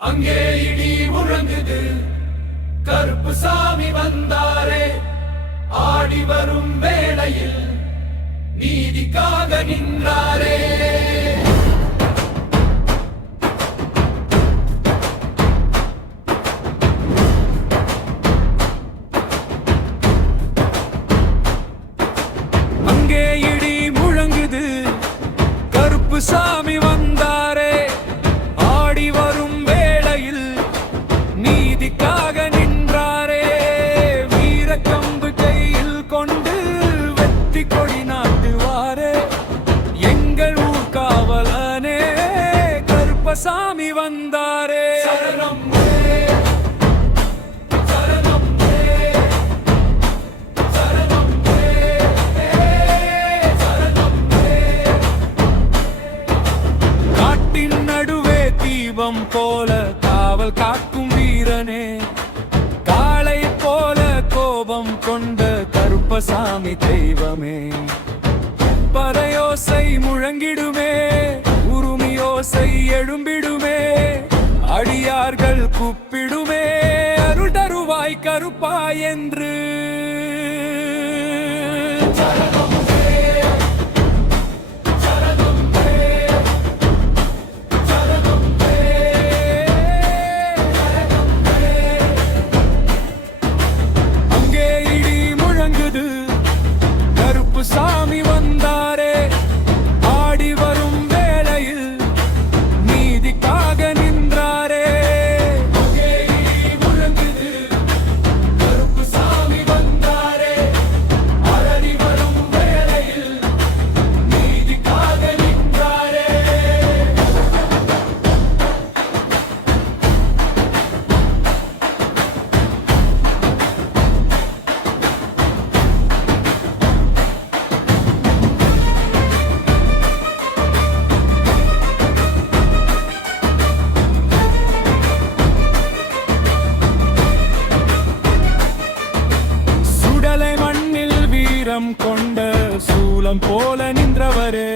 அங்கே இடி முழங்குது, கருப்பு சாமி வந்தாரே. ஆடி வரும் வேளையில் நீதிக்காக நின்றாரே. அங்கே இடி முழங்குது, கருப்பு சாமி வந்தாரே. ஆடி வரும் வேளையில் நீதிக்காக நின்றாரே. வீரக்கம்பு கையில் கொண்டு வெற்றி கொடி நாட்டுவாரே. எங்கள் ஊர் காவலனே கருப்பசாமி வந்தாரே. சரணம் போல காவல் காக்கும் வீரனே, காளை போல கோபம் கொண்ட கருப்பசாமி தெய்வமே. பறையோசை முழங்கிடுமே, உருமியோசை எழும்பிடுமே, அடியார்கள் கூப்பிடுமே, அருள் தருவாய் கருப்பாய் என்று. சாமி வந்தாரே. ஆடி வரும் வேளையில் நீதிக்காக நின்றாரே. முழங்குது, கருப்பு சாமி வந்தாரே. ஆடி வரும் வேளையில் நீதிக்காக நின்றாரே. கொண்ட சூலம் போல நின்றவரே,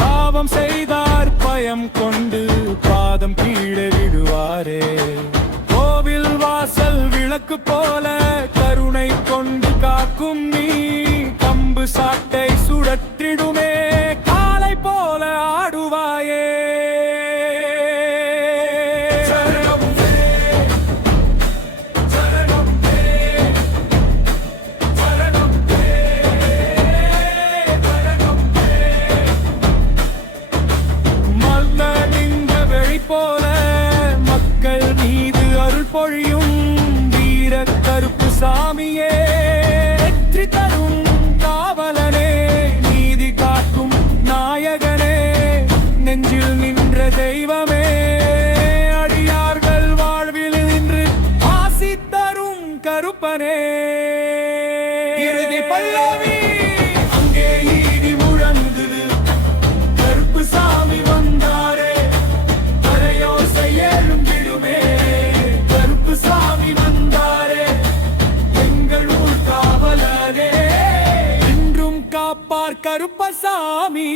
பாவம் செய்தார் பயம் கொண்டு பாதம் கீழே விடுவாரே. கோவில் வாசல் விளக்கு போல கருணை கொண்டு காக்கும் நீ, கம்பு சாட்டை சுழற்றிடுமே, காளை போல ஆடுவாயே. போல மக்கள் மீது அருள் பொழியும் வீர கருப்பு சாமியே, வெற்றி தரும் காவலனே, நீதி காக்கும் நாயகனே, நெஞ்சில் நின்ற தெய்வமே, அடியார்கள் வாழ்வில் நின்று ஆசி தரும் கருப்பனே. இறுதி பல்லவி. அங்கே ஈடி முழங்குது, கருப்பு சாமி வந்தாரே. எழும்பிடுமே, கருப்பு சாமி வந்தாரே. எங்கள் ஊர் காவலரே, என்றும் காப்பார் கருப்பசாமி.